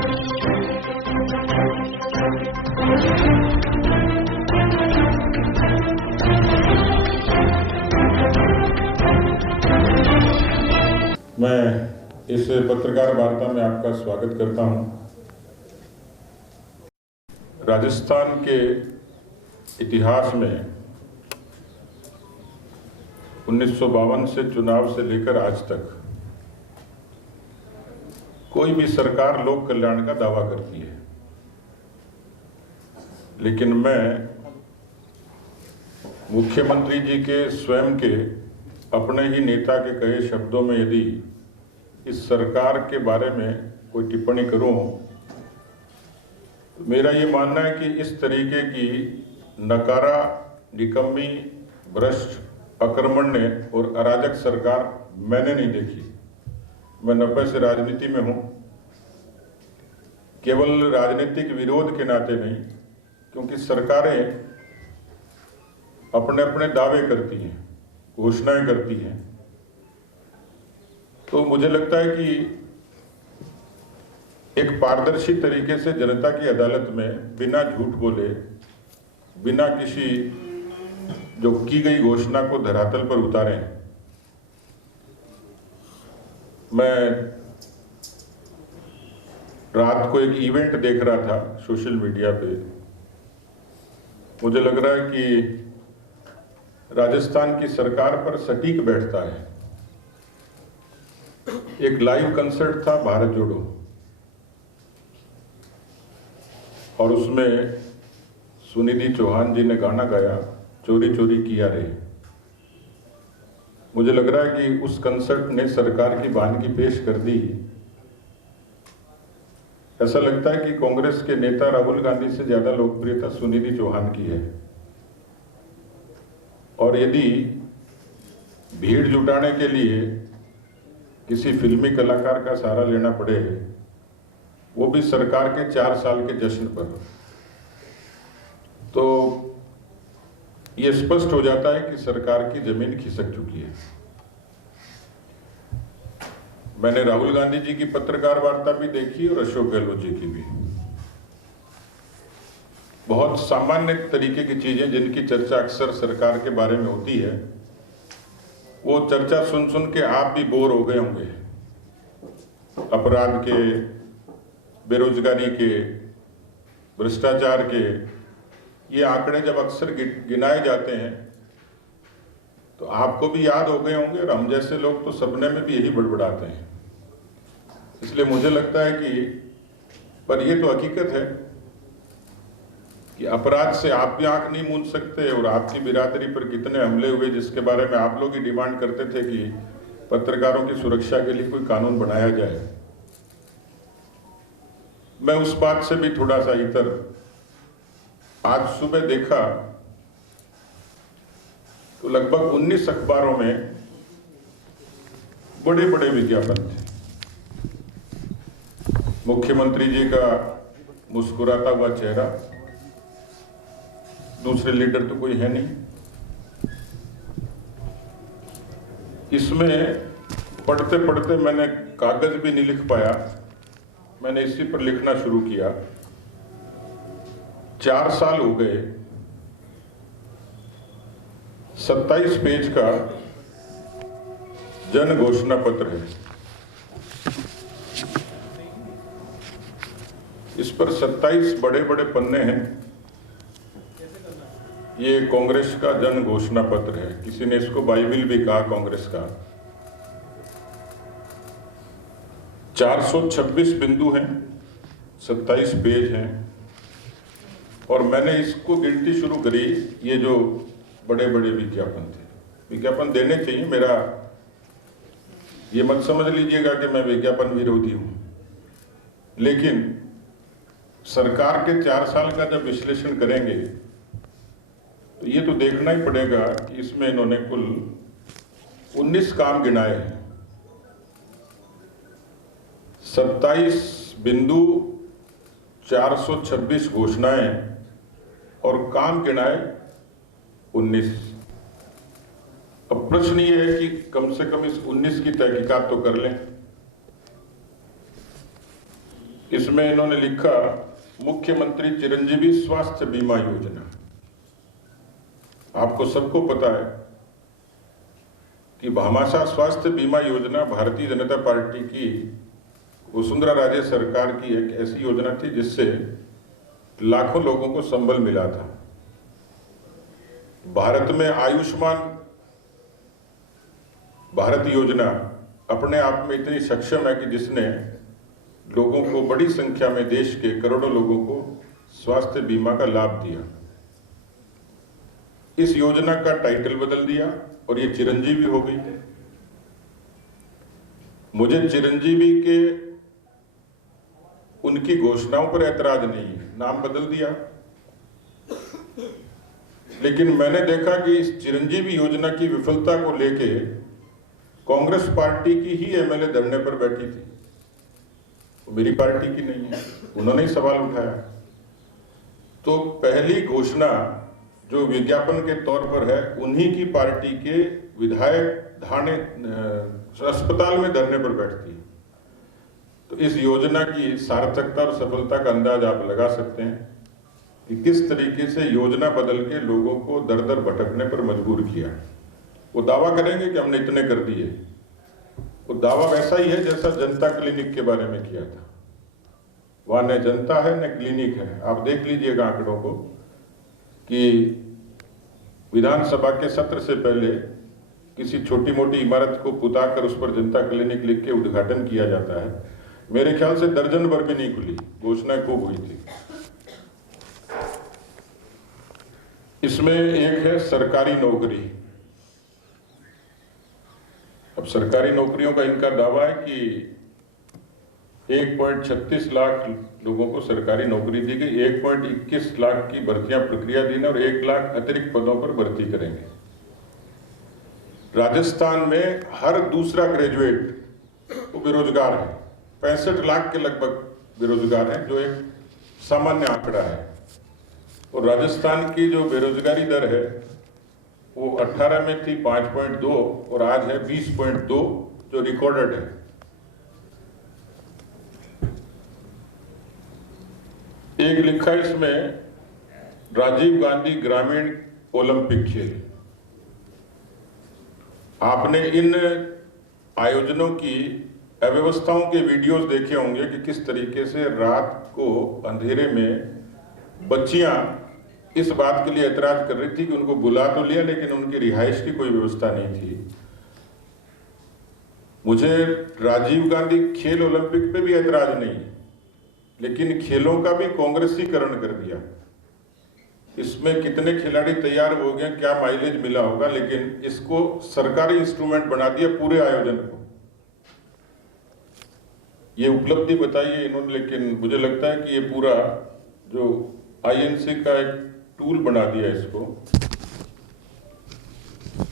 मैं इस पत्रकार वार्ता में आपका स्वागत करता हूं। राजस्थान के इतिहास में 1952 से चुनाव से लेकर आज तक कोई भी सरकार लोक कल्याण का दावा करती है, लेकिन मैं मुख्यमंत्री जी के स्वयं के अपने ही नेता के कहे शब्दों में यदि इस सरकार के बारे में कोई टिप्पणी करूं तो मेरा ये मानना है कि इस तरीके की नकारा, निकम्मी, भ्रष्ट, अकर्मण्य और अराजक सरकार मैंने नहीं देखी। मैं 90 से राजनीति में हूं, केवल राजनीतिक विरोध के नाते नहीं, क्योंकि सरकारें अपने अपने दावे करती हैं, घोषणाएं करती हैं। तो मुझे लगता है कि एक पारदर्शी तरीके से जनता की अदालत में बिना झूठ बोले, बिना किसी जो की गई घोषणा को धरातल पर उतारें। मैं रात को एक इवेंट देख रहा था सोशल मीडिया पे। मुझे लग रहा है कि राजस्थान की सरकार पर सटीक बैठता है। एक लाइव कंसर्ट था भारत जोड़ो, और उसमें सुनिधि चौहान जी ने गाना गाया, चोरी चोरी किया रे। मुझे लग रहा है कि उस कंसर्ट ने सरकार की बानगी पेश कर दी। ऐसा लगता है कि कांग्रेस के नेता राहुल गांधी से ज्यादा लोकप्रियता सुनिधि चौहान की है। और यदि भीड़ जुटाने के लिए किसी फिल्मी कलाकार का सहारा लेना पड़े, वो भी सरकार के 4 साल के जश्न पर, तो ये स्पष्ट हो जाता है कि सरकार की जमीन खिसक चुकी है। मैंने राहुल गांधी जी की पत्रकार वार्ता भी देखी और अशोक गहलोत जी की भी। बहुत सामान्य तरीके की चीजें जिनकी चर्चा अक्सर सरकार के बारे में होती है, वो चर्चा सुन सुन के आप भी बोर हो गए होंगे। अपराध के, बेरोजगारी के, भ्रष्टाचार के ये आंकड़े जब अक्सर गिनाए जाते हैं तो आपको भी याद हो गए होंगे, और हम जैसे लोग तो सपने में भी यही बड़बड़ाते हैं। इसलिए मुझे लगता है कि पर ये तो हकीकत है कि अपराध से आप भी आंख नहीं मूंद सकते, और आपकी बिरादरी पर कितने हमले हुए जिसके बारे में आप लोग ही डिमांड करते थे कि पत्रकारों की सुरक्षा के लिए कोई कानून बनाया जाए। मैं उस बात से भी थोड़ा सा इतर, आज सुबह देखा तो लगभग 19 अखबारों में बड़े बड़े विज्ञापन थे। मुख्यमंत्री जी का मुस्कुराता हुआ चेहरा, दूसरे लीडर तो कोई है नहीं। इसमें पढ़ते पढ़ते मैंने कागज भी नहीं लिख पाया, मैंने इसी पर लिखना शुरू किया। 4 साल हो गए, 27 पेज का जन घोषणा पत्र है। इस पर 27 बड़े बड़े पन्ने हैं। ये कांग्रेस का जन घोषणा पत्र है, किसी ने इसको बाइबिल भी कहा कांग्रेस का। 426 बिंदु हैं, 27 पेज हैं, और मैंने इसको गिनती शुरू करी। ये जो बड़े बड़े विज्ञापन थे, विज्ञापन देने चाहिए, मेरा ये मत समझ लीजिएगा कि मैं विज्ञापन विरोधी हूं, लेकिन सरकार के 4 साल का जब विश्लेषण करेंगे तो ये तो देखना ही पड़ेगा कि इसमें इन्होंने कुल 19 काम गिनाए हैं। 27 बिंदु, 426 घोषणाएं और काम गिनाए 19। अब प्रश्न ये है कि कम से कम इस 19 की तहकीकात तो कर लें। इसमें इन्होंने लिखा मुख्यमंत्री चिरंजीवी स्वास्थ्य बीमा योजना। आपको सबको पता है कि भामाशाह स्वास्थ्य बीमा योजना भारतीय जनता पार्टी की वसुंधरा राजे सरकार की एक ऐसी योजना थी जिससे लाखों लोगों को संबल मिला था। भारत में आयुष्मान भारत योजना अपने आप में इतनी सक्षम है कि जिसने लोगों को, बड़ी संख्या में देश के करोड़ों लोगों को स्वास्थ्य बीमा का लाभ दिया। इस योजना का टाइटल बदल दिया और ये चिरंजीवी हो गई। मुझे चिरंजीवी के उनकी घोषणाओं पर ऐतराज नहीं है, नाम बदल दिया, लेकिन मैंने देखा कि इस चिरंजीवी योजना की विफलता को लेके कांग्रेस पार्टी की ही एमएलए धरने पर बैठी थी। वो मेरी पार्टी की नहीं है, उन्होंने ही सवाल उठाया। तो पहली घोषणा जो विज्ञापन के तौर पर है, उन्हीं की पार्टी के विधायक अस्पताल में धरने पर बैठती है। तो इस योजना की सार्थकता और सफलता का अंदाज आप लगा सकते हैं कि किस तरीके से योजना बदल के लोगों को दर दर भटकने पर मजबूर किया। वो दावा करेंगे कि हमने इतने कर दिए, वो दावा वैसा ही है जैसा जनता क्लिनिक के बारे में किया था। वहां न जनता है न क्लिनिक है। आप देख लीजिएगा आंकड़ों को कि विधानसभा के सत्र से पहले किसी छोटी मोटी इमारत को पुताकर उस पर जनता क्लिनिक लिख के उद्घाटन किया जाता है। मेरे ख्याल से दर्जन भर भी नहीं खुली, घोषणाएं खूब हुई थी। इसमें एक है सरकारी नौकरी। अब सरकारी नौकरियों का इनका दावा है कि 1.36 लाख लोगों को सरकारी नौकरी दी गई, 1.21 लाख की भर्तियां प्रक्रिया दी और 1 लाख अतिरिक्त पदों पर भर्ती करेंगे। राजस्थान में हर दूसरा ग्रेजुएट वो बेरोजगार है। 65 लाख के लगभग बेरोजगार हैं, जो एक सामान्य आंकड़ा है। और राजस्थान की जो बेरोजगारी दर है वो 18 में थी 5.2 और आज है 20.2, जो रिकॉर्डेड है। एक लिखा इसमें राजीव गांधी ग्रामीण ओलंपिक खेल। आपने इन आयोजनों की अव्यवस्थाओं के वीडियोस देखे होंगे कि किस तरीके से रात को अंधेरे में बच्चियां इस बात के लिए ऐतराज कर रही थी कि उनको बुला तो लिया लेकिन उनकी रिहाइश की कोई व्यवस्था नहीं थी। मुझे राजीव गांधी खेल ओलंपिक पे भी ऐतराज नहीं, लेकिन खेलों का भी कांग्रेसीकरण कर दिया। इसमें कितने खिलाड़ी तैयार हो गए, क्या माइलेज मिला होगा, लेकिन इसको सरकारी इंस्ट्रूमेंट बना दिया पूरे आयोजन को। ये उपलब्धि बताई है इन्होंने, लेकिन मुझे लगता है कि ये पूरा जो आईएनसी का एक टूल बना दिया इसको।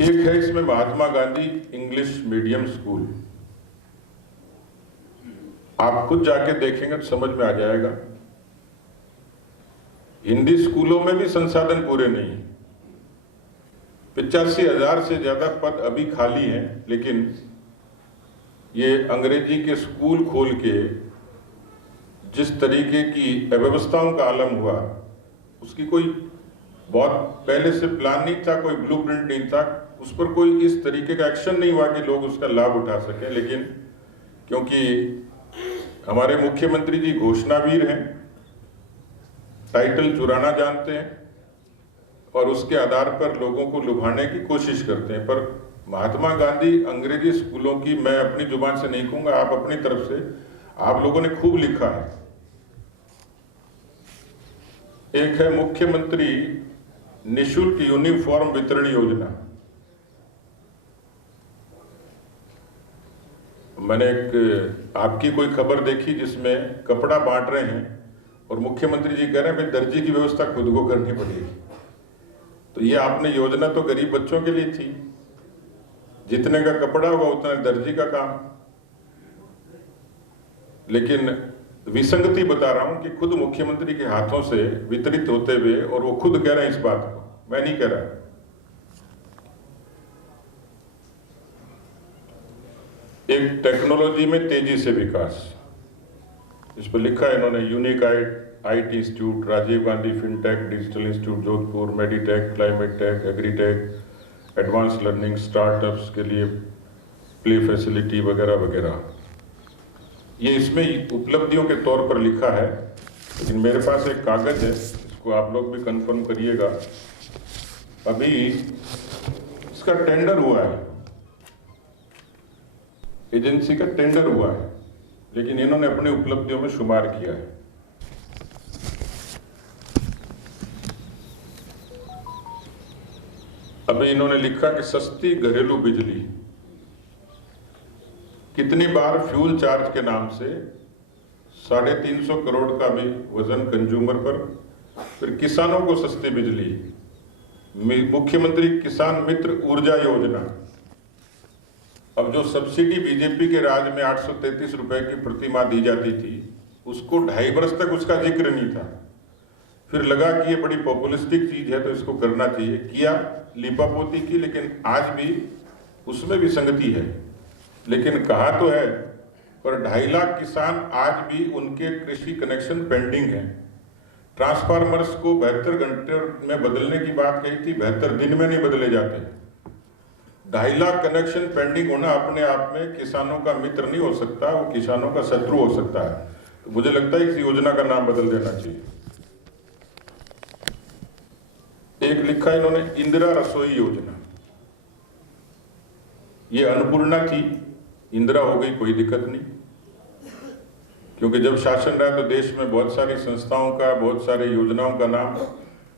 एक है इसमें Mahatma Gandhi English medium school. आप खुद जाके देखेंगे तो समझ में आ जाएगा। हिंदी स्कूलों में भी संसाधन पूरे नहीं है। 85,000 से ज्यादा पद अभी खाली हैं, लेकिन ये अंग्रेजी के स्कूल खोल के जिस तरीके की अव्यवस्थाओं का आलम हुआ, उसकी कोई बहुत पहले से प्लान नहीं था, कोई ब्लूप्रिंट नहीं था, उस पर कोई इस तरीके का एक्शन नहीं हुआ कि लोग उसका लाभ उठा सकें। लेकिन क्योंकि हमारे मुख्यमंत्री जी घोषणावीर हैं, टाइटल चुराना जानते हैं और उसके आधार पर लोगों को लुभाने की कोशिश करते हैं। पर महात्मा गांधी अंग्रेजी स्कूलों की मैं अपनी जुबान से नहीं कहूंगा, आप अपनी तरफ से आप लोगों ने खूब लिखा है। एक है मुख्यमंत्री निशुल्क यूनिफॉर्म वितरण योजना। मैंने एक आपकी कोई खबर देखी जिसमें कपड़ा बांट रहे हैं और मुख्यमंत्री जी कह रहे हैं भाई दर्जी की व्यवस्था खुद को करनी पड़ेगी। तो ये आपने योजना तो गरीब बच्चों के लिए थी, जितने का कपड़ा होगा उतना दर्जी का काम। लेकिन विसंगति बता रहा हूं कि खुद मुख्यमंत्री के हाथों से वितरित होते हुए, और वो खुद कह रहे हैं इस बात को, मैं नहीं कह रहा। एक टेक्नोलॉजी में तेजी से विकास। इस पर लिखा है इन्होंने, unique IT institute, Rajiv Gandhi fintech, digital institute Jodhpur, meditech, climate tech, agritech, advance learning, startups के लिए प्ले फैसिलिटी वगैरह वगैरह। ये इसमें उपलब्धियों के तौर पर लिखा है, लेकिन मेरे पास एक कागज है, इसको आप लोग भी कंफर्म करिएगा। अभी इसका टेंडर हुआ है, एजेंसी का टेंडर हुआ है, लेकिन इन्होंने अपनी उपलब्धियों में शुमार किया है। अभी इन्होंने लिखा कि सस्ती घरेलू बिजली, कितनी बार फ्यूल चार्ज के नाम से 350 करोड़ का भी वजन कंज्यूमर पर, फिर किसानों को सस्ती बिजली, मुख्यमंत्री किसान मित्र ऊर्जा योजना। अब जो सब्सिडी बीजेपी के राज में 833 रुपए की प्रति माह दी जाती थी, उसको 2.5 वर्ष तक उसका जिक्र नहीं था। फिर लगा कि ये बड़ी पॉपुलिस्टिक चीज है तो इसको करना चाहिए, किया, लीपापोती की, लेकिन आज भी उसमें भी संगति है। लेकिन कहा तो है, पर 2.5 लाख किसान आज भी उनके कृषि कनेक्शन पेंडिंग है। ट्रांसफार्मर्स को 72 घंटे में बदलने की बात कही थी, 72 दिन में नहीं बदले जाते। 2.5 लाख कनेक्शन पेंडिंग होना अपने आप में किसानों का मित्र नहीं हो सकता, वो किसानों का शत्रु हो सकता है। तो मुझे लगता है इस योजना का नाम बदल देना चाहिए। एक लिखा इन्होंने इंदिरा रसोई योजना, ये अन्नपूर्णा थी, इंदिरा हो गई, कोई दिक्कत नहीं, क्योंकि जब शासन रहा तो देश में बहुत सारी संस्थाओं का, बहुत सारी योजनाओं का नाम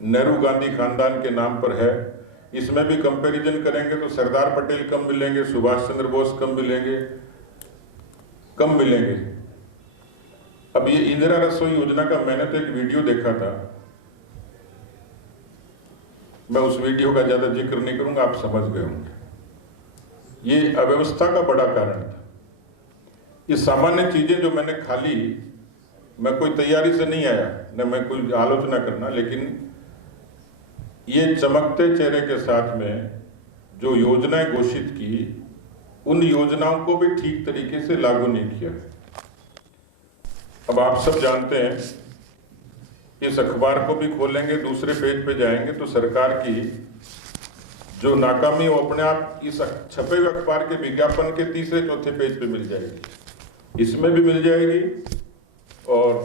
नेहरू गांधी खानदान के नाम पर है। इसमें भी कंपैरिजन करेंगे तो सरदार पटेल कम मिलेंगे, सुभाष चंद्र बोस कम मिलेंगे, कम मिलेंगे। अब ये इंदिरा रसोई योजना का मैंने तो एक वीडियो देखा था, मैं उस वीडियो का ज्यादा जिक्र नहीं करूंगा, आप समझ गए होंगे। ये अव्यवस्था का बड़ा कारण था। ये सामान्य चीजें जो मैंने खाली, मैं कोई तैयारी से नहीं आया, न मैं कोई आलोचना करना, लेकिन ये चमकते चेहरे के साथ में जो योजनाएं घोषित की, उन योजनाओं को भी ठीक तरीके से लागू नहीं किया। अब आप सब जानते हैं, इस अखबार को भी खोलेंगे, दूसरे पेज पे जाएंगे तो सरकार की जो नाकामी वो अपने आप इस छपे हुए अखबार के विज्ञापन के तीसरे चौथे पेज पे मिल जाएगी, इसमें भी मिल जाएगी और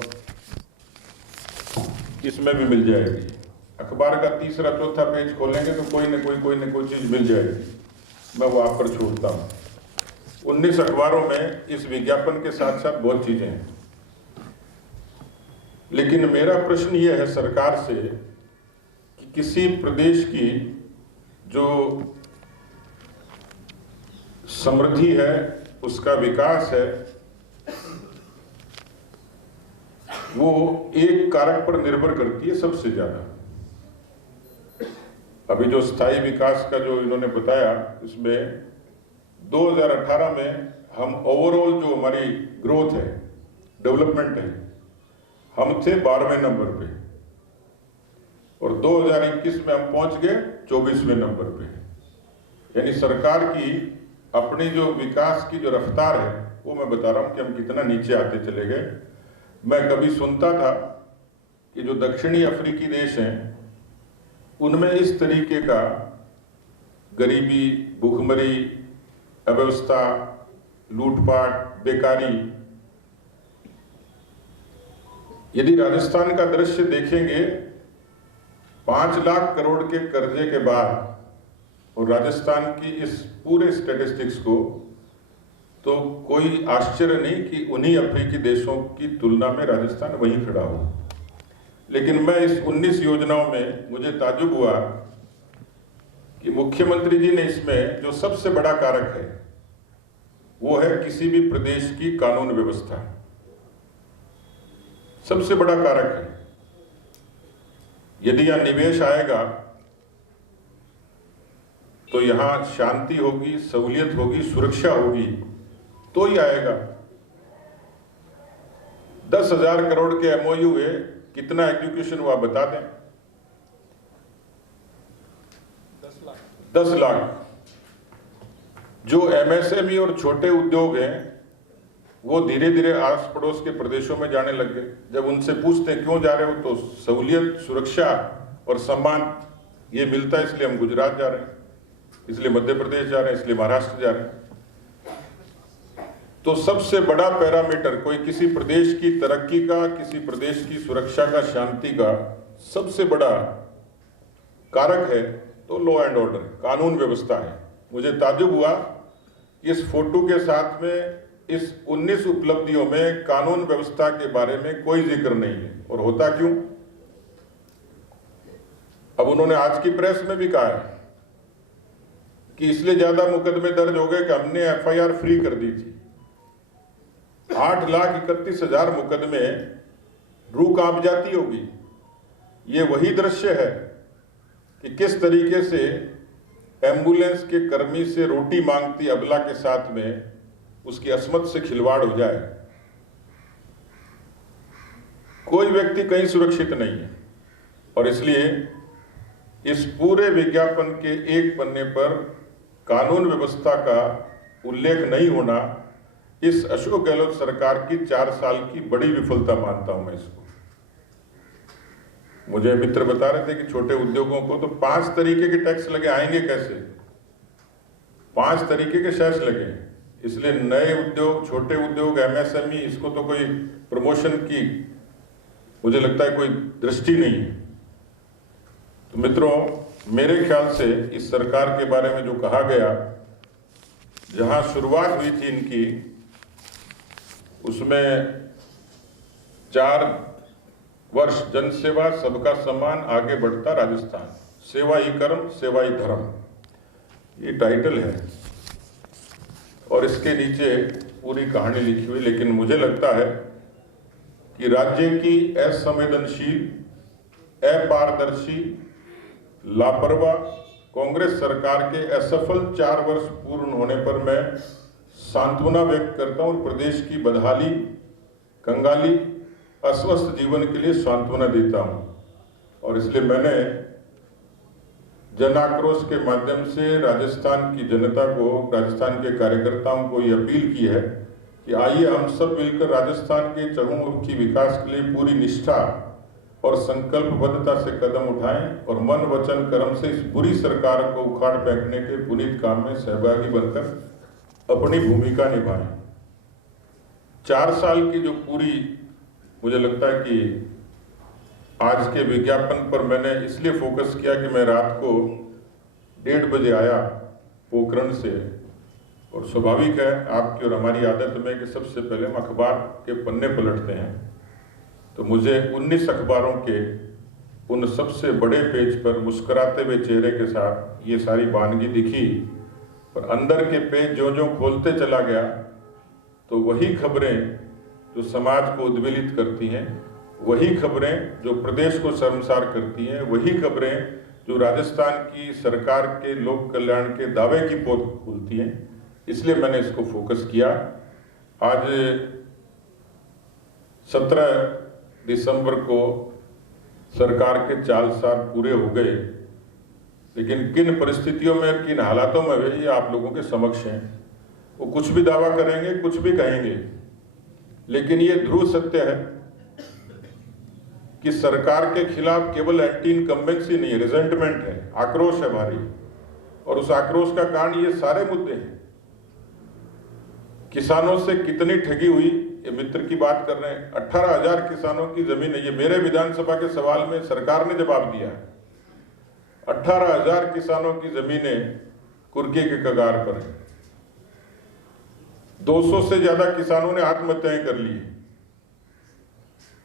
इसमें भी मिल जाएगी। अखबार का तीसरा चौथा पेज खोलेंगे तो कोई न कोई चीज मिल जाएगी। मैं वो आप पर छोड़ता हूँ। 19 अखबारों में इस विज्ञापन के साथ साथ बहुत चीजें हैं, लेकिन मेरा प्रश्न यह है सरकार से कि किसी प्रदेश की जो समृद्धि है, उसका विकास है, वो एक कारक पर निर्भर करती है सबसे ज्यादा। अभी जो स्थायी विकास का जो इन्होंने बताया, इसमें 2018 में हम ओवरऑल जो हमारी ग्रोथ है, डेवलपमेंट है, हम थे 12वें नंबर पे और 2021 में हम पहुंच गए 24वें नंबर पे। यानी सरकार की अपनी जो विकास की जो रफ्तार है, वो मैं बता रहा हूं कि हम कितना नीचे आते चले गए। मैं कभी सुनता था कि जो दक्षिणी अफ्रीकी देश हैं, उनमें इस तरीके का गरीबी, भूखमरी, अव्यवस्था, लूटपाट, बेकारी, यदि राजस्थान का दृश्य देखेंगे 5 लाख करोड़ के कर्जे के बाद और राजस्थान की इस पूरे स्टैटिस्टिक्स को, तो कोई आश्चर्य नहीं कि उन्हीं अफ्रीकी देशों की तुलना में राजस्थान वहीं खड़ा हो। लेकिन मैं इस 19 योजनाओं में मुझे ताज्जुब हुआ कि मुख्यमंत्री जी ने इसमें जो सबसे बड़ा कारक है वो है किसी भी प्रदेश की कानून व्यवस्था, सबसे बड़ा कारक है। यदि यहां निवेश आएगा तो यहां शांति होगी, सहूलियत होगी, सुरक्षा होगी, तो ही आएगा। 10,000 करोड़ के MOU है, कितना एग्जीक्यूशन हुआ बता दें? 10 लाख। जो MSME और छोटे उद्योग हैं वो धीरे धीरे आस पड़ोस के प्रदेशों में जाने लग गए। जब उनसे पूछते हैं क्यों जा रहे हो, तो सहूलियत, सुरक्षा और सम्मान ये मिलता है, इसलिए हम गुजरात जा रहे हैं, इसलिए मध्य प्रदेश जा रहे हैं, इसलिए महाराष्ट्र जा रहे हैं। तो सबसे बड़ा पैरामीटर कोई किसी प्रदेश की तरक्की का, किसी प्रदेश की सुरक्षा का, शांति का सबसे बड़ा कारक है तो लॉ एंड ऑर्डर, कानून व्यवस्था है। मुझे ताज्जुब हुआ इस फोटो के साथ में इस 19 उपलब्धियों में कानून व्यवस्था के बारे में कोई जिक्र नहीं है। और होता क्यों? अब उन्होंने आज की प्रेस में भी कहा है कि इसलिए ज्यादा मुकदमे दर्ज हो गए कि हमने एफआईआर फ्री कर दी थी। 8,31,000 मुकदमे, रूह कांप जाती होगी। ये वही दृश्य है कि किस तरीके से एम्बुलेंस के कर्मी से रोटी मांगती अबला के साथ में उसकी अस्मत से खिलवाड़ हो जाए। कोई व्यक्ति कहीं सुरक्षित नहीं है और इसलिए इस पूरे विज्ञापन के एक पन्ने पर कानून व्यवस्था का उल्लेख नहीं होना इस अशोक गहलोत सरकार की 4 साल की बड़ी विफलता मानता हूं मैं इसको। मुझे मित्र बता रहे थे कि छोटे उद्योगों को तो 5 तरीके के टैक्स लगे, आएंगे कैसे? 5 तरीके के सेस लगे, इसलिए नए उद्योग, छोटे उद्योग, एमएसएमई, इसको तो कोई प्रमोशन की मुझे लगता है कोई दृष्टि नहीं है। तो मित्रों, मेरे ख्याल से इस सरकार के बारे में जो कहा गया, जहां शुरुआत हुई थी इनकी, उसमें 4 वर्ष जनसेवा, सबका सम्मान, आगे बढ़ता राजस्थान, सेवा ही कर्म, सेवा ही धर्म, ये टाइटल है और इसके नीचे पूरी कहानी लिखी हुई। लेकिन मुझे लगता है कि राज्य की असंवेदनशील, अपारदर्शी, लापरवाह कांग्रेस सरकार के असफल 4 वर्ष पूर्ण होने पर मैं सांत्वना व्यक्त करता हूं और प्रदेश की बदहाली, कंगाली, अस्वस्थ जीवन के लिए सांत्वना देता हूं। और इसलिए मैंने जन आक्रोश के माध्यम से राजस्थान की जनता को, राजस्थान के कार्यकर्ताओं को ये अपील की है कि आइए हम सब मिलकर राजस्थान के चहुमुखी विकास के लिए पूरी निष्ठा और संकल्पबद्धता से कदम उठाएं और मन, वचन, कर्म से इस बुरी सरकार को उखाड़ फेंकने के पुनीत काम में सहभागी बनकर अपनी भूमिका निभाएं। 4 साल की जो पूरी, मुझे लगता है कि आज के विज्ञापन पर मैंने इसलिए फोकस किया कि मैं रात को 1:30 बजे आया पोखरण से, और स्वाभाविक है आपकी और हमारी आदत में कि सबसे पहले हम अखबार के पन्ने पलटते हैं। तो मुझे 19 अखबारों के उन सबसे बड़े पेज पर मुस्कुराते हुए चेहरे के साथ ये सारी वानगी दिखी, और अंदर के पेज जो जो खोलते चला गया तो वही खबरें जो समाज को उद्वेलित करती हैं, वही खबरें जो प्रदेश को शर्मसार करती हैं, वही खबरें जो राजस्थान की सरकार के लोक कल्याण के दावे की पोत खोलती हैं। इसलिए मैंने इसको फोकस किया। आज 17 दिसंबर को सरकार के 4 साल पूरे हो गए, लेकिन किन परिस्थितियों में, किन हालातों में वे ये आप लोगों के समक्ष हैं। वो कुछ भी दावा करेंगे, कुछ भी कहेंगे, लेकिन ये ध्रुव सत्य है कि सरकार के खिलाफ केवल एंटी इनकम्बेंसी नहीं है, रिजेंटमेंट है, आक्रोश है भारी। और उस आक्रोश का कारण ये सारे मुद्दे हैं। किसानों से कितनी ठगी हुई, ये मित्र की बात कर रहे हैं। 18,000 किसानों की जमीन है, ये मेरे विधानसभा के सवाल में सरकार ने जवाब दिया है। 18,000 किसानों की जमीनें कुर्की के कगार पर है। 200 से ज्यादा किसानों ने आत्महत्याएं कर ली।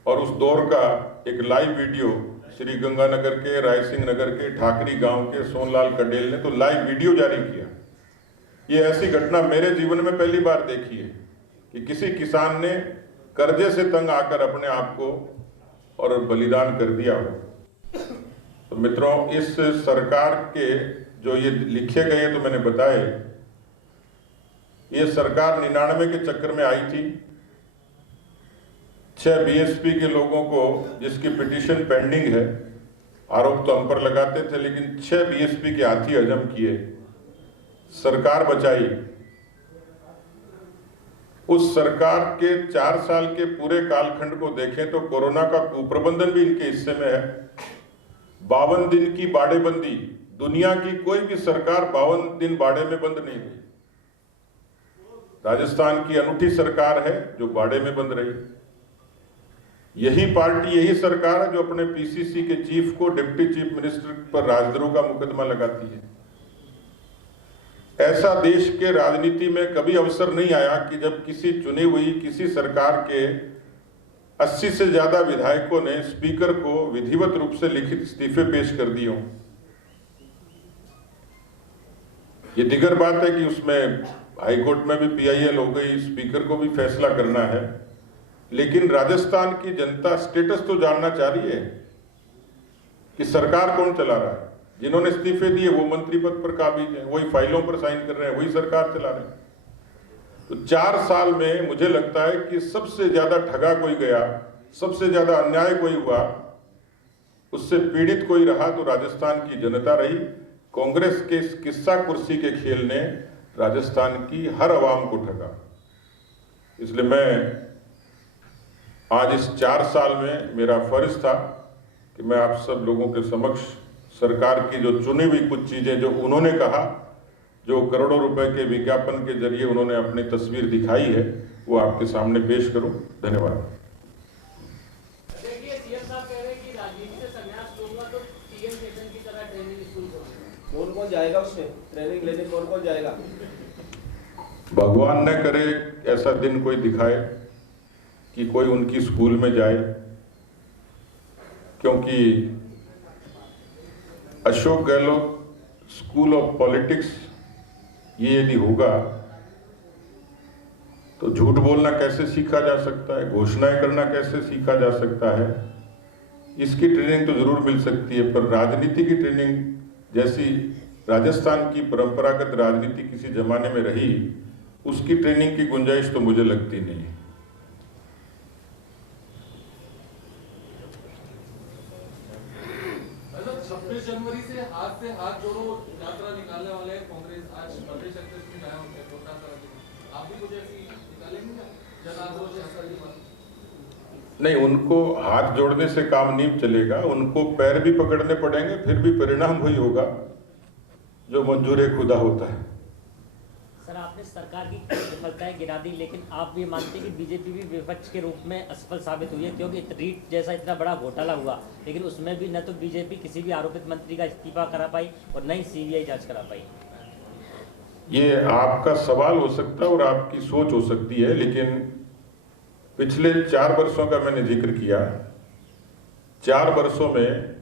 और उस दौर का एक लाइव वीडियो श्री गंगानगर के, रायसिंह नगर के, ठाकरी गांव के सोनलाल कडेल ने तो लाइव वीडियो जारी किया। ये ऐसी घटना मेरे जीवन में पहली बार देखी है कि किसी किसान ने कर्जे से तंग आकर अपने आप को और बलिदान कर दिया हो। तो मित्रों, इस सरकार के जो ये लिखे गए तो मैंने बताए, ये सरकार 99 के चक्कर में आई थी। 6 बीएसपी के लोगों को, जिसकी पिटीशन पेंडिंग है, आरोप तो हम पर लगाते थे, लेकिन 6 बीएसपी के हाथी हजम किए, सरकार बचाई। उस सरकार के 4 साल के पूरे कालखंड को देखें तो कोरोना का कुप्रबंधन भी इनके हिस्से में है। 52 दिन की बाड़ेबंदी, दुनिया की कोई भी सरकार 52 दिन बाड़े में बंद नहीं रही। राजस्थान की अनूठी सरकार है जो बाड़े में बंद रही। यही पार्टी, यही सरकार है जो अपने पीसीसी के चीफ को, डिप्टी चीफ मिनिस्टर पर राजद्रोह का मुकदमा लगाती है। ऐसा देश के राजनीति में कभी अवसर नहीं आया कि जब किसी चुनी हुई किसी सरकार के 80 से ज्यादा विधायकों ने स्पीकर को विधिवत रूप से लिखित इस्तीफे पेश कर दिए हों। ये दिगर बात है कि उसमें हाईकोर्ट में भी पीआईएल हो गई, स्पीकर को भी फैसला करना है, लेकिन राजस्थान की जनता स्टेटस तो जानना चाह रही है कि सरकार कौन चला रहा है। जिन्होंने इस्तीफे दिए वो मंत्री पद पर काबिज हैं, वही फाइलों पर साइन कर रहे हैं, वही सरकार चला रहे हैं। तो 4 साल में मुझे लगता है कि सबसे ज्यादा ठगा कोई गया, सबसे ज्यादा अन्याय कोई हुआ, उससे पीड़ित कोई रहा तो राजस्थान की जनता रही। कांग्रेस के इस किस्सा कुर्सी के खेल ने राजस्थान की हर आवाम को ठगा। इसलिए मैं आज इस 4 साल में मेरा फर्ज था कि मैं आप सब लोगों के समक्ष सरकार की जो चुनी हुई कुछ चीजें जो उन्होंने कहा, जो करोड़ों रुपए के विज्ञापन के जरिए उन्होंने अपनी तस्वीर दिखाई है, वो आपके सामने पेश करूं। धन्यवाद। देखिए, सीएम साहब कह रहे हैं कि राजनीति से संन्यास लूंगा तो पीएम सेशन की तरह ट्रेनिंग स्कूल खोलूंगा। कौन कौन जाएगा उसमें ट्रेनिंग लेने? कौन कौन जाएगा? भगवान न करे ऐसा दिन कोई दिखाए कि कोई उनकी स्कूल में जाए, क्योंकि Ashok Gehlot school of politics ये यदि होगा तो झूठ बोलना कैसे सीखा जा सकता है, घोषणाएं करना कैसे सीखा जा सकता है। इसकी ट्रेनिंग तो जरूर मिल सकती है, पर राजनीति की ट्रेनिंग जैसी राजस्थान की परंपरागत राजनीति किसी जमाने में रही, उसकी ट्रेनिंग की गुंजाइश तो मुझे लगती नहीं है। 26 जनवरी से हाथ जोड़ो यात्रा निकालने वाले हैं कांग्रेस। आज प्रदेश अध्यक्ष भी नया होंगे, छोटा सा आप भी कुछ ऐसी निकालेंगे जन आक्रोश ऐसा? नहीं, उनको हाथ जोड़ने से काम नहीं चलेगा, उनको पैर भी पकड़ने पड़ेंगे, फिर भी परिणाम वही होगा जो मंजूर खुदा होता है। सर, आपने सरकार की विफलताएं गिरा दी, लेकिन आप भी मानते हैं कि बीजेपी भी विपक्ष के रूप में असफल साबित हुई है, क्योंकि रीट जैसा इतना बड़ा घोटाला हुआ, लेकिन उसमें भी न तो बीजेपी किसी भी आरोपित मंत्री का इस्तीफा करा पाई और न ही सीबीआई जांच करा पाई। ये आपका सवाल हो सकता है और आपकी सोच हो सकती है, लेकिन पिछले 4 वर्षों का मैंने जिक्र किया। 4 वर्षों में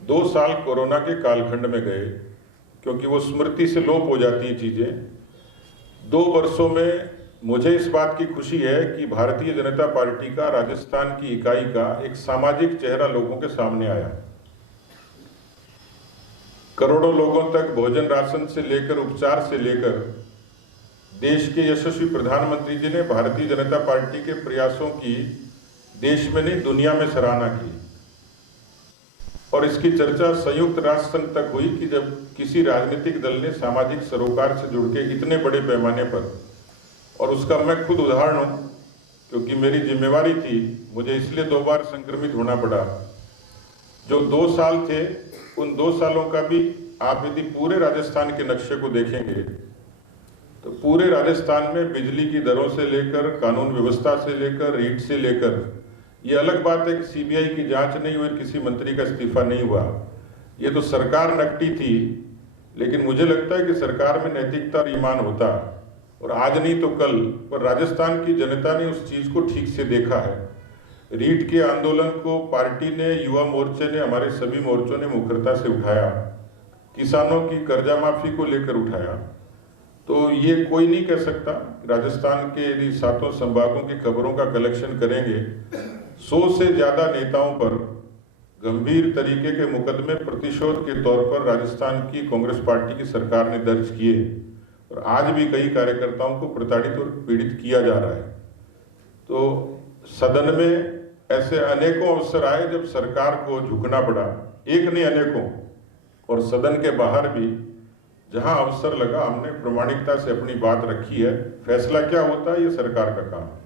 2 साल कोरोना के कालखंड में गए, क्योंकि वो स्मृति से लोप हो जाती है चीजें। 2 वर्षों में मुझे इस बात की खुशी है कि भारतीय जनता पार्टी का राजस्थान की इकाई का एक सामाजिक चेहरा लोगों के सामने आया। करोड़ों लोगों तक भोजन राशन से लेकर उपचार से लेकर देश के यशस्वी प्रधानमंत्री जी ने भारतीय जनता पार्टी के प्रयासों की देश में नहीं दुनिया में सराहना की, और इसकी चर्चा संयुक्त राष्ट्र संघ तक हुई कि जब किसी राजनीतिक दल ने सामाजिक सरोकार से जुड़ के इतने बड़े पैमाने पर, और उसका मैं खुद उदाहरण हूं क्योंकि मेरी जिम्मेवारी थी, मुझे इसलिए 2 बार संक्रमित होना पड़ा। जो 2 साल थे, उन 2 सालों का भी आप यदि पूरे राजस्थान के नक्शे को देखेंगे तो पूरे राजस्थान में बिजली की दरों से लेकर, कानून व्यवस्था से लेकर, रीट से लेकर, ये अलग बात है कि सीबीआई की जांच नहीं हुई, किसी मंत्री का इस्तीफा नहीं हुआ, ये तो सरकार नकटी थी, लेकिन मुझे लगता है कि सरकार में नैतिकता और ईमान होता, और आज नहीं तो कल, पर राजस्थान की जनता ने उस चीज को ठीक से देखा है। रीट के आंदोलन को पार्टी ने, युवा मोर्चे ने, हमारे सभी मोर्चों ने मुखरता से उठाया, किसानों की कर्जा माफी को लेकर उठाया। तो ये कोई नहीं कह सकता। राजस्थान के यदि 7 संभागों की खबरों का कलेक्शन करेंगे, 100 से ज्यादा नेताओं पर गंभीर तरीके के मुकदमे प्रतिशोध के तौर पर राजस्थान की कांग्रेस पार्टी की सरकार ने दर्ज किए, और आज भी कई कार्यकर्ताओं को प्रताड़ित और पीड़ित किया जा रहा है। तो सदन में ऐसे अनेकों अवसर आए जब सरकार को झुकना पड़ा, एक नहीं अनेकों, और सदन के बाहर भी जहां अवसर लगा हमने प्रामाणिकता से अपनी बात रखी है। फैसला क्या होता है ये सरकार का काम है।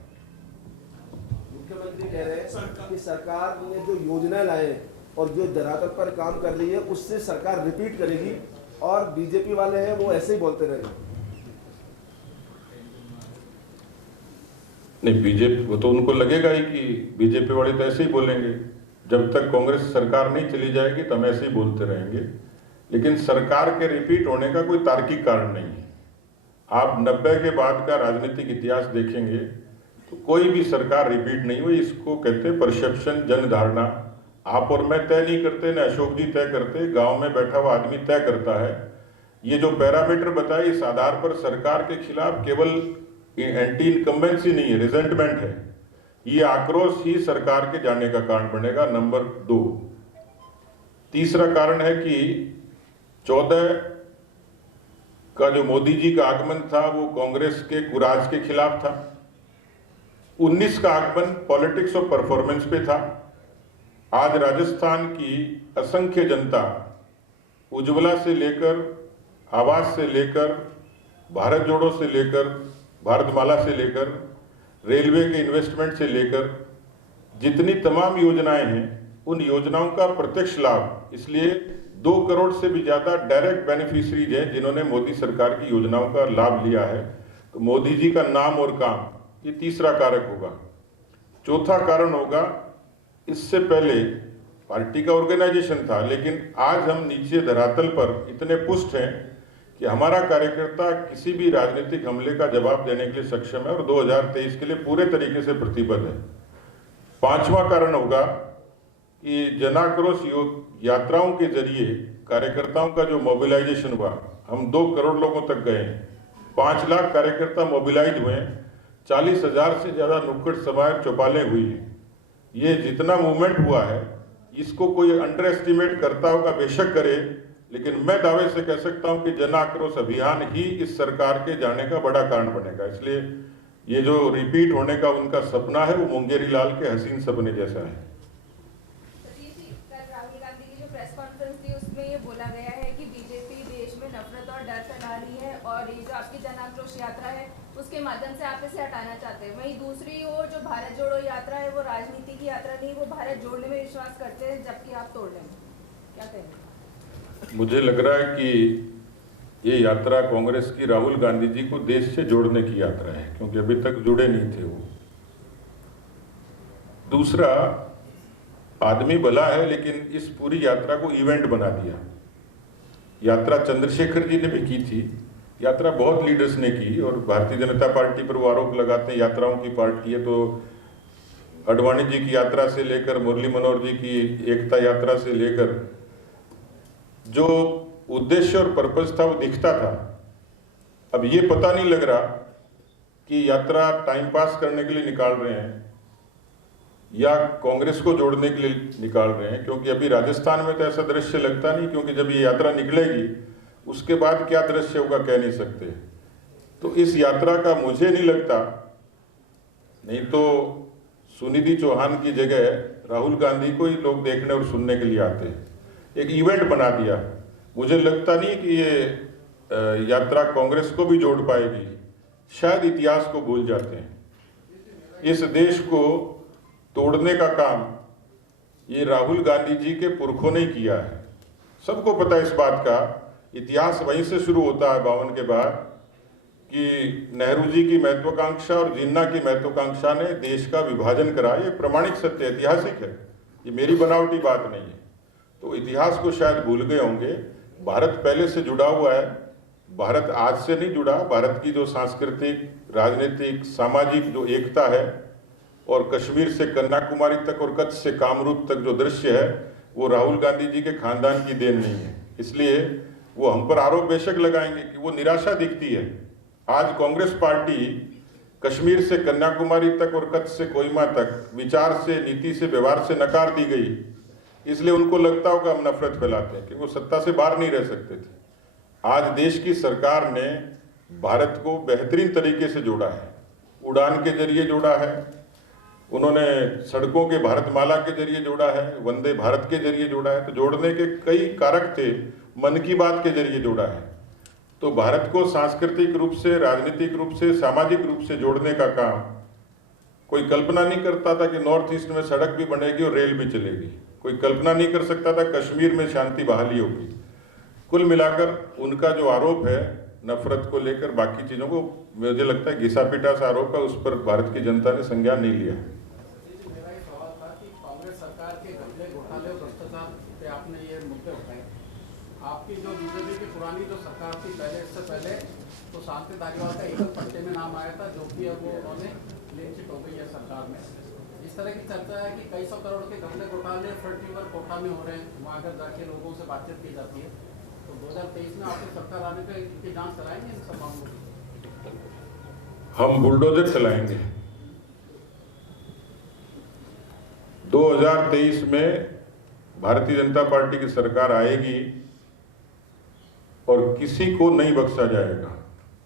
मुख्यमंत्री कह रहे हैं कि सरकार ने जो योजना लाए और जो धरातल पर काम कर रही है उससे सरकार रिपीट करेगी और बीजेपी वाले हैं वो ऐसे ही बोलते रहेंगे। नहीं, बीजेपी वो तो उनको लगेगा ही कि बीजेपी वाले तो ऐसे ही बोलेंगे। जब तक कांग्रेस सरकार नहीं चली जाएगी तो हम ऐसे ही बोलते रहेंगे। लेकिन सरकार के रिपीट होने का कोई तार्किक कारण नहीं है। आप 90 के बाद का राजनीतिक इतिहास देखेंगे तो कोई भी सरकार रिपीट नहीं हुई। इसको कहते हैं परसेप्शन, जनधारणा। आप और मैं तय नहीं करते, न अशोक जी तय करते, गांव में बैठा हुआ आदमी तय करता है। ये जो पैरामीटर बताए इस आधार पर सरकार के खिलाफ केवल एंटी इनकम्बेंसी नहीं है, रिजेंटमेंट है। ये आक्रोश ही सरकार के जाने का कारण बनेगा। नंबर 2, तीसरा कारण है कि 14 का जो मोदी जी का आगमन था वो कांग्रेस के कुराज के खिलाफ था। 19 का आगमन पॉलिटिक्स और परफॉर्मेंस पे था। आज राजस्थान की असंख्य जनता उज्ज्वला से लेकर, आवास से लेकर, भारत जोड़ो से लेकर, भारतमाला से लेकर, रेलवे के इन्वेस्टमेंट से लेकर जितनी तमाम योजनाएं हैं उन योजनाओं का प्रत्यक्ष लाभ, इसलिए 2 करोड़ से भी ज्यादा डायरेक्ट बेनिफिशरीज हैं जिन्होंने मोदी सरकार की योजनाओं का लाभ लिया है। तो मोदी जी का नाम और काम, ये तीसरा कारक होगा। चौथा कारण होगा, इससे पहले पार्टी का ऑर्गेनाइजेशन था, लेकिन आज हम नीचे धरातल पर इतने पुष्ट हैं कि हमारा कार्यकर्ता किसी भी राजनीतिक हमले का जवाब देने के लिए सक्षम है और 2023 के लिए पूरे तरीके से प्रतिबद्ध है। पांचवा कारण होगा कि जनाक्रोश यात्राओं के जरिए कार्यकर्ताओं का जो मोबिलाइजेशन हुआ, हम 2 करोड़ लोगों तक गए हैं, 5 लाख कार्यकर्ता मोबिलाइज हुए हैं, 40,000 से ज्यादा नुक्कड़ सभाएं चौपालें हुई हैं। ये जितना मूवमेंट हुआ है इसको कोई अंडर एस्टिमेट करता होगा, बेशक करे, लेकिन मैं दावे से कह सकता हूं कि जन आक्रोश अभियान ही इस सरकार के जाने का बड़ा कारण बनेगा। इसलिए ये जो रिपीट होने का उनका सपना है वो मुंगेरी लाल के हसीन सपने जैसा है। कल राहुल गांधी की जो प्रेस कॉन्फ्रेंस थी उसमें ये बोला गया है कि बीजेपी देश में नफरत और डर फैला रही है और ये जो आपकी जन आक्रोश यात्रा है उसके माध्यम से आप इसे हटाना चाहते हैं। वहीं दूसरी ओर जो भारत जोड़ो यात्रा है वो राजनीति की यात्रा नहीं, वो भारत जोड़ने में विश्वास करते हैं, जबकि आप तोड़ने में। क्या कहेंगे? मुझे लग रहा है कि ये यात्रा कांग्रेस की राहुल गांधी जी को देश से जोड़ने की यात्रा है, क्योंकि अभी तक जुड़े नहीं थे वो। दूसरा, आदमी भला है लेकिन इस पूरी यात्रा को इवेंट बना दिया। यात्रा चंद्रशेखर जी ने भी की थी, यात्रा बहुत लीडर्स ने की, और भारतीय जनता पार्टी पर वो आरोप लगाते हैं यात्राओं की पार्टी है। तो अडवाणी जी की यात्रा से लेकर मुरली मनोहर जी की एकता यात्रा से लेकर जो उद्देश्य और पर्पस था वो दिखता था। अब ये पता नहीं लग रहा कि यात्रा टाइम पास करने के लिए निकाल रहे हैं या कांग्रेस को जोड़ने के लिए निकाल रहे हैं, क्योंकि अभी राजस्थान में तो ऐसा दृश्य लगता नहीं, क्योंकि जब ये यात्रा निकलेगी उसके बाद क्या दृश्य होगा कह नहीं सकते। तो इस यात्रा का मुझे नहीं लगता, नहीं तो सुनिधि चौहान की जगह राहुल गांधी को ही लोग देखने और सुनने के लिए आते हैं। एक इवेंट बना दिया। मुझे लगता नहीं कि ये यात्रा कांग्रेस को भी जोड़ पाएगी। शायद इतिहास को भूल जाते हैं। इस देश को तोड़ने का काम ये राहुल गांधी जी के पुरखों ने किया है। सबको पता है इस बात का। इतिहास वहीं से शुरू होता है 52 के बाद, कि नेहरू जी की महत्वाकांक्षा और जिन्ना की महत्वाकांक्षा ने देश का विभाजन करा। ये प्रमाणिक सत्य ऐतिहासिक है, ये मेरी बनावटी बात नहीं है। तो इतिहास को शायद भूल गए होंगे। भारत पहले से जुड़ा हुआ है, भारत आज से नहीं जुड़ा। भारत की जो सांस्कृतिक, राजनीतिक, सामाजिक जो एकता है, और कश्मीर से कन्याकुमारी तक और कच्छ से कामरूप तक जो दृश्य है, वो राहुल गांधी जी के खानदान की देन नहीं है। इसलिए वो हम पर आरोप बेशक लगाएंगे कि वो निराशा दिखती है। आज कांग्रेस पार्टी कश्मीर से कन्याकुमारी तक और कच्छ से कोहिमा तक विचार से, नीति से, व्यवहार से नकार दी गई, इसलिए उनको लगता होगा हम नफरत फैलाते हैं, क्योंकि वो सत्ता से बाहर नहीं रह सकते थे। आज देश की सरकार ने भारत को बेहतरीन तरीके से जोड़ा है। उड़ान के जरिए जोड़ा है, उन्होंने सड़कों के भारतमाला के जरिए जोड़ा है, वंदे भारत के जरिए जोड़ा है। तो जोड़ने के कई कारक थे, मन की बात के जरिए जोड़ा है। तो भारत को सांस्कृतिक रूप से, राजनीतिक रूप से, सामाजिक रूप से जोड़ने का काम कोई कल्पना नहीं करता था कि नॉर्थ ईस्ट में सड़क भी बनेगी और रेल भी चलेगी। कोई कल्पना नहीं कर सकता था कश्मीर में शांति बहाली होगी। कुल मिलाकर उनका जो आरोप है नफरत को लेकर, बाकी चीज़ों को, मुझे लगता है घिसा पिटा सा आरोप है, उस पर भारत की जनता ने संज्ञान नहीं लिया। मेरा ये सवाल था कि कांग्रेस सरकार के घपले, घोटाले और भ्रष्टाचार पे आपने ये मुद्दे उठाए। आपकी जो बीजेपी की पुरानी जो सरकार थी पहले, इससे पहले तो शांति धारीवाल का एकदम पट्टे में नाम आया था, जो कि अब वो उन्होंने क्लीन चिट हो गई है सरकार में। इस तरह की चर्चा है कि कई सौ करोड़ के घपले घोटाले फ्रंट यूवर कोटा में हो रहे हैं, वहाँ अगर जाके लोगों से बातचीत की जाती है। तो 2023 में आपकी सरकार आने पर इनकी जाँच कराएंगे इन सब मामलों की? हम बुलडोजर चलाएंगे। 2023 में भारतीय जनता पार्टी की सरकार आएगी और किसी को नहीं बख्शा जाएगा।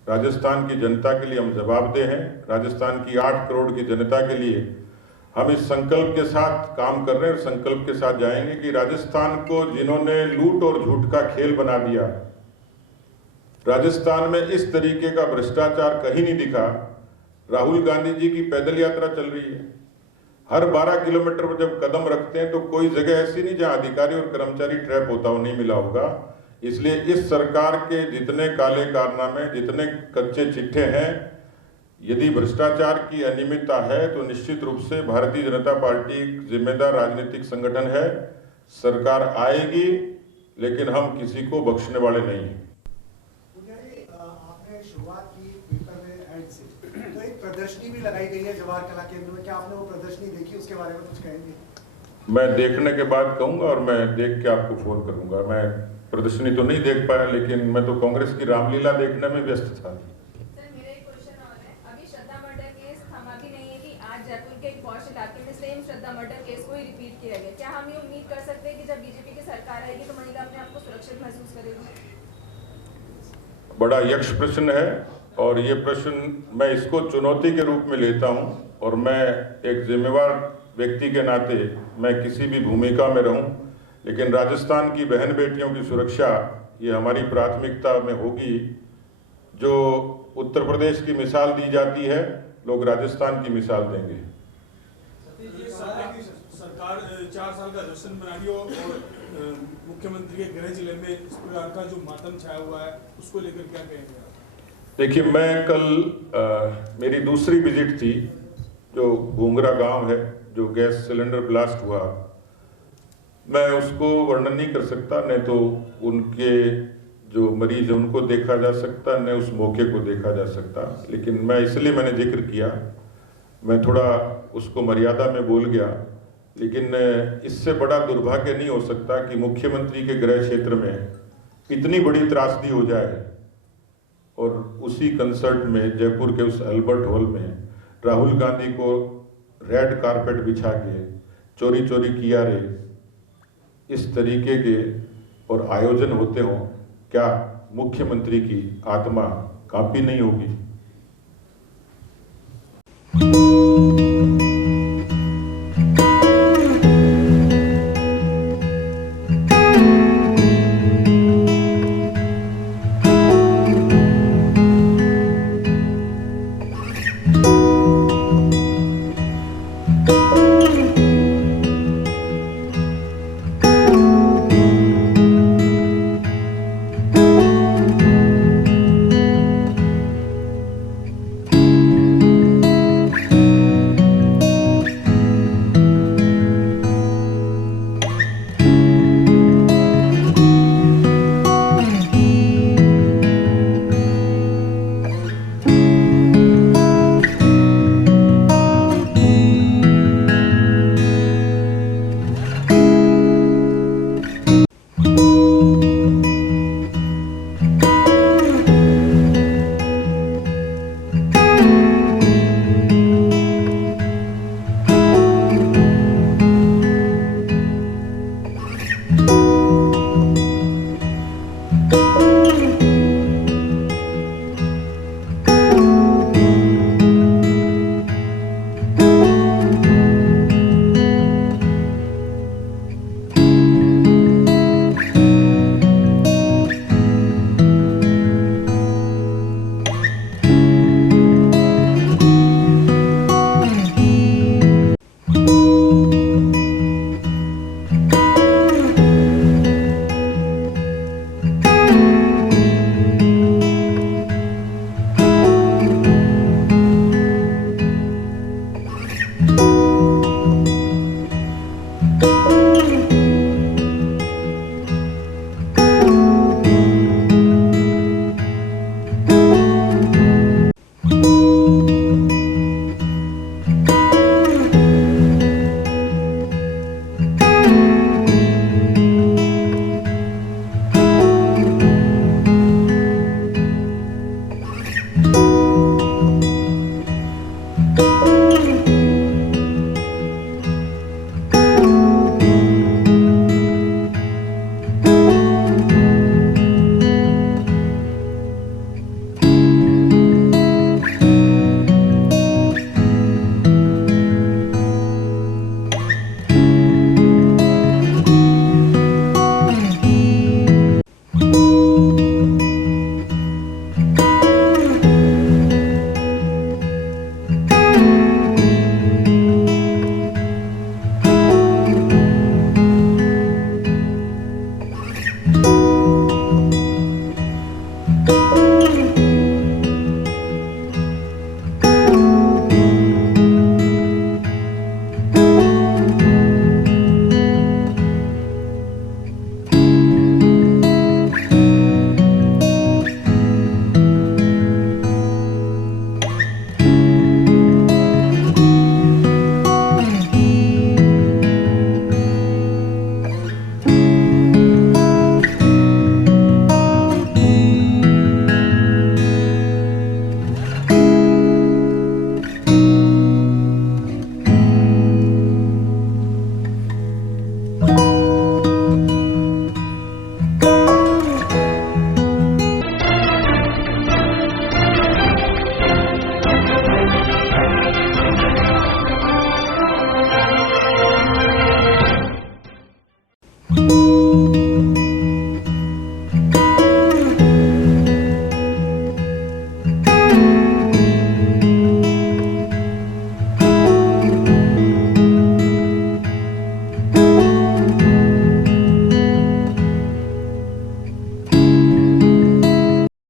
राजस्थान की जनता के लिए हम जवाबदेह हैं। राजस्थान की 8 करोड़ की जनता के लिए हम इस संकल्प के साथ काम कर रहे हैं और संकल्प के साथ जाएंगे कि राजस्थान को जिन्होंने लूट और झूठ का खेल बना दिया, राजस्थान में इस तरीके का भ्रष्टाचार कहीं नहीं दिखा। राहुल गांधी जी की पैदल यात्रा चल रही है, हर 12 किलोमीटर पर जब कदम रखते हैं तो कोई जगह ऐसी नहीं जहां अधिकारी और कर्मचारी ट्रैप होता हो नहीं मिला होगा। इसलिए इस सरकार के जितने काले कारनामे, जितने कच्चे चिट्ठे हैं, यदि भ्रष्टाचार की अनियमितता है तो निश्चित रूप से भारतीय जनता पार्टी एक जिम्मेदार राजनीतिक संगठन है। सरकार आएगी, लेकिन हम किसी को बख्शने वाले नहीं हैं। आपने शुरुआत की पेपर में एड से, तो एक प्रदर्शनी भी लगाई गई है जवाहर कला केंद्र में, क्या आपने वो प्रदर्शनी देखी? उसके बारे में कुछ कहेंगे? मैं देखने के बाद कहूंगा और मैं देख के आपको फोन करूंगा। मैं प्रदर्शनी तो नहीं देख पाया, लेकिन मैं तो कांग्रेस की रामलीला देखने में व्यस्त था। सर मेरा एक क्वेश्चन और है, अभी श्रद्धा मर्डर केस थमा भी नहीं है कि आज जयपुर के एक पॉश इलाके में सेम श्रद्धा मर्डर केस को ही रिपीट किया गया। क्या हम ये उम्मीद कर सकते हैं कि जब बीजेपी की सरकार आएगी तो महिला अपने आप को सुरक्षित महसूस करेगी? बड़ा यक्ष प्रश्न है और ये प्रश्न मैं इसको चुनौती के रूप में लेता हूं और मैं एक जिम्मेवार व्यक्ति के नाते मैं किसी भी भूमिका में रहूं, लेकिन राजस्थान की बहन बेटियों की सुरक्षा ये हमारी प्राथमिकता में होगी। जो उत्तर प्रदेश की मिसाल दी जाती है, लोग राजस्थान की मिसाल देंगे। सरकार 4 साल का दर्शन बना रही हो और मुख्यमंत्री के गृह जिले में इस प्रकार का जो मातम छाया हुआ है, उसको लेकर क्या कहेंगे आप? देखिए, मैं कल मेरी दूसरी विजिट थी, जो भूंगरा गांव है, जो गैस सिलेंडर ब्लास्ट हुआ, मैं उसको वर्णन नहीं कर सकता। न तो उनके जो मरीज हैं उनको देखा जा सकता, न उस मौके को देखा जा सकता, लेकिन मैं इसलिए मैंने जिक्र किया, मैं थोड़ा उसको मर्यादा में बोल गया। लेकिन इससे बड़ा दुर्भाग्य नहीं हो सकता कि मुख्यमंत्री के गृह क्षेत्र में इतनी बड़ी त्रासदी हो जाए और उसी कंसर्ट में, जयपुर के उस अल्बर्ट हॉल में, राहुल गांधी को रेड कारपेट बिछा के चोरी चोरी किया रे, इस तरीके के और आयोजन होते हों, क्या मुख्यमंत्री की आत्मा कांपी नहीं होगी?